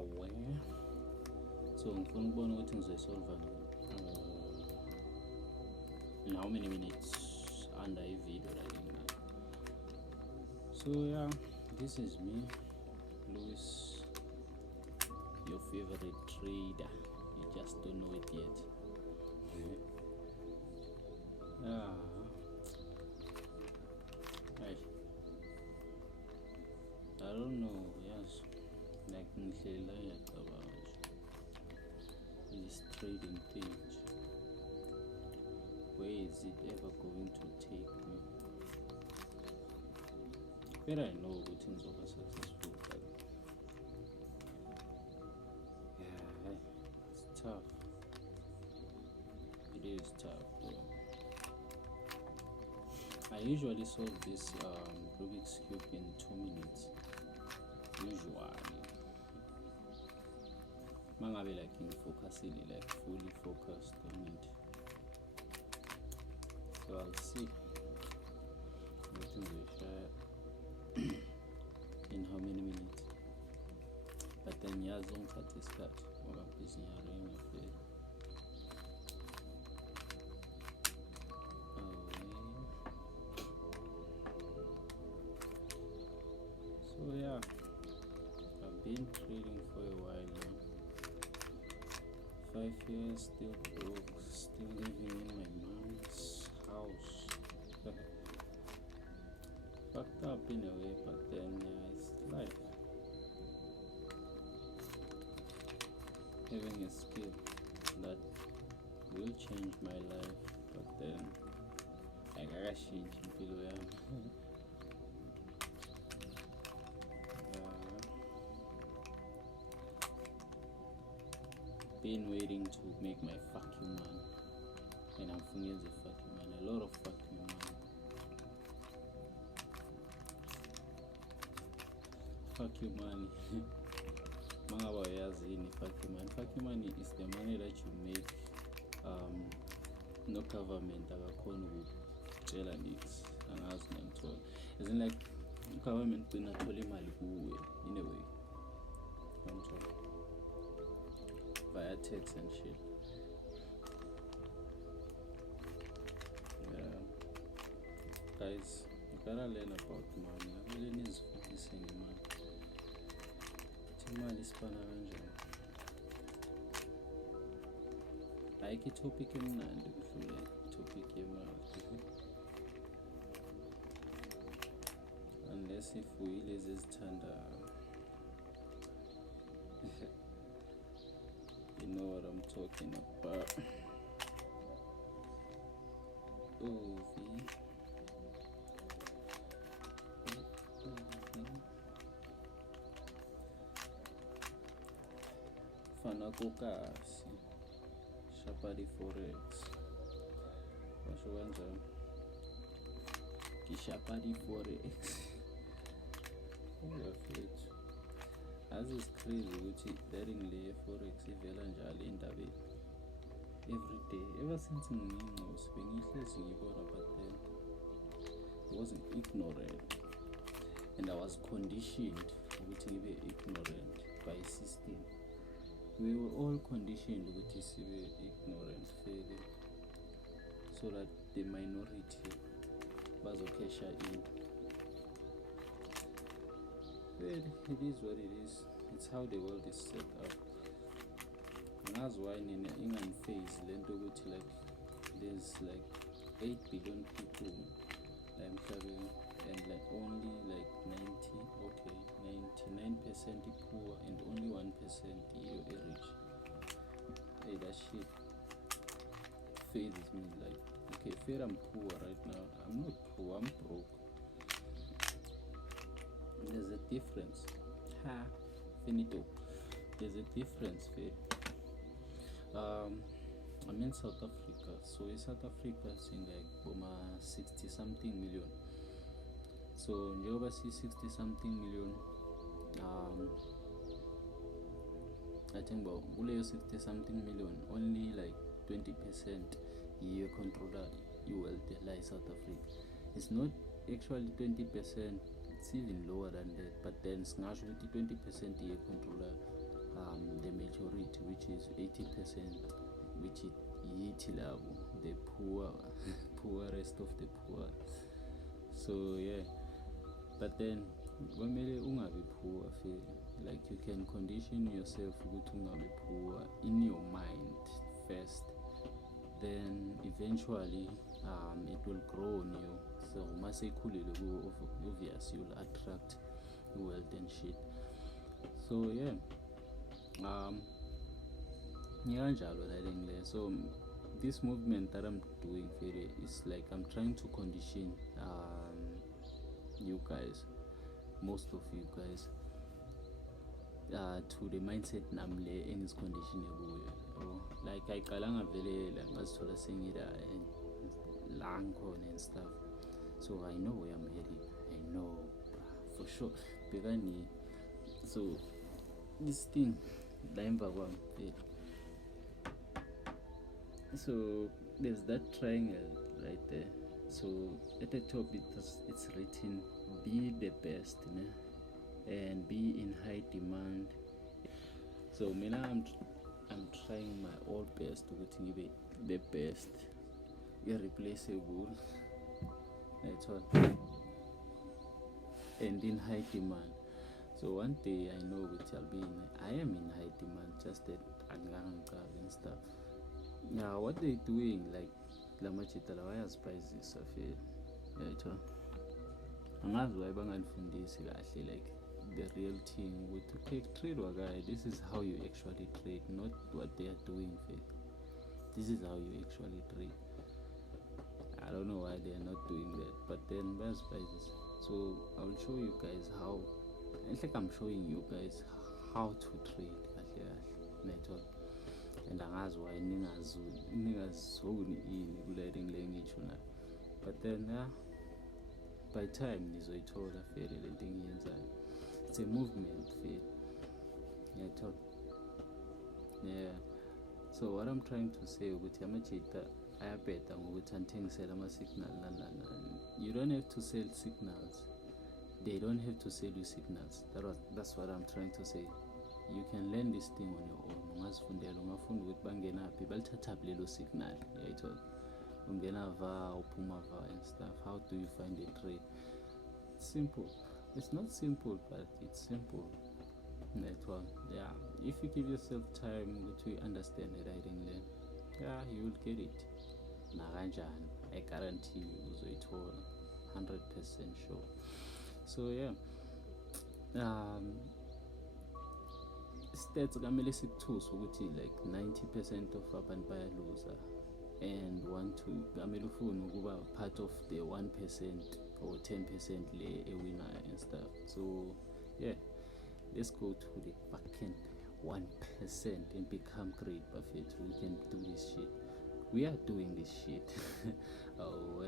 awe so ngifuna ukubona ukuthi ngizoyisolva in how many minutes under a video like that. So yeah, this is me, Louis, your favorite trader. You just don't know it yet. Yeah. Right. I don't know, yes. Like about this trading page. Where is it ever going to take me? But I know good things over successful, but yeah, it's tough. It is tough though. I usually solve this Rubik's Cube in 2 minutes. Usually. Mangabe like in focusing, like fully focused on it. So I'll see what we share in how many minutes. But then yeah, zone satisfied or I'm busy arranging with it. So yeah, I've been trading for a while now. 5 years, still broke, still living in my mom's house. Fucked up in a way, but then it's life. Having a skill that will change my life, but then I gotta change people. Been waiting to make my fuck you man, and I'm forgetting the fuck you man, a lot of fuck you man. Fuck you money. Mangaba yazini fuck you money. Fuck you money is the money that you make no government akakhona ukutshela nix angazi ngiyamthola. As in like government inathola imali kuwe in a way. Ngiyamthola. Via tax and shit. Yeah. Guys, you gotta learn about money. I really need to focus on money. Imali sipana kanjani? Ayikho topic emnandi kudlule topic yemali. Unless if uyilezi ezithanda you know what I'm talking about. Fana kokasi Shapadi Forex washo kanjani Shapadi Forex uyafethu as is crazy ukuthi learning le forex ivela njalo indabeni every day ever since ngincinci bengihlezi ngibona, but then I wasn't ignorant and I was conditioned ukuthi ngibe ignorant by system. We were all conditioned ukuthi sibe ignorant fairly so that the minority bazokesha in. Well, it is what it is. It's how the world is set up. And that's why in England phase lento ukuthi like there's like 8 billion people like traveling and like only like 99% poor and only 1% rich. Hey, that shit phases me like, okay, fair, I'm poor right now. I'm not poor, I'm broke. There's a difference. Finito. There's a difference, fair. I'm in South Africa, so in South Africa seeing like 60 something million. So in Yoruba 60 something million. I think about 60 something million, only like 20% you control you will like South Africa. It's not actually 20%, it's even lower than that, but then it's 20% you control majority, which is 80%, which is yithi labo, the poor, poorest of the poor. So yeah, but then kwamele ungabi poor feel like you can condition yourself ukuthi ungabi poor in your mind first, then eventually it will grow on you. So masekhulile kuwe, obvious you'll attract wealth and shit. So yeah, ngikanjalo like so this movement that I'm doing is like I'm trying to condition you guys, most of you guys, to the mindset namle engiscondition kuyo. Like ayiqalanga vele la ngazithola sengila la ngikhona and stuff, so I know where I'm headed. I know for sure bekani. So this thing la emva kwami, so there's that triangle right there. So at the top it's written be the best, né? And be in high demand. So mina I'm trying my all best ukuthi ngibe the best, irreplaceable, that's all, and in high demand. So one day I know which I am in high demand, just that and stuff. Now what they doing, like lamachita lawayaziprice affair, right? Angazi why bangandifundisi kahle like the real thing with to trade guy. This is how you actually trade, not what they are doing. This is how you actually trade. I don't know why they are not doing that, but then there's prices. So I'll show you guys how. It's like I'm showing you guys how to trade network. And angazi why ningazoni ini kuleyo ngitsho na, but then by time nizoyithola vele lento engiyenzayo. It's a movement vele, network. Yeah, so what I'm trying to say ukuthi amajita ayabheda ngokuthi anithengisele ama-signal nani. You don't have to sell signals, they don't have to sell you signals. That's what I'm trying to say. You can learn this thing on your own. Ungazifundela, ungafunda ukuthi bangenaphi balithathaphi lelo signal, yayithola ungena va uphuma va and stuff. How do you find a trade? It's simple. It's not simple, but it's simple. Network. Yeah, if you give yourself time to understand it, yeah, you will get it. Naranjan, I guarantee you uzoyithola, 100% sure. So yeah, stats kamele sikuthuse ukuthi like 90% of abantu bayaluza and want to kamele ufune ukuba part of the 1% or 10% le ewinayo and stuff. So yeah, let's go to the fucking 1% and become great, Buffett. We can do this shit. We are doing this shit. Oh,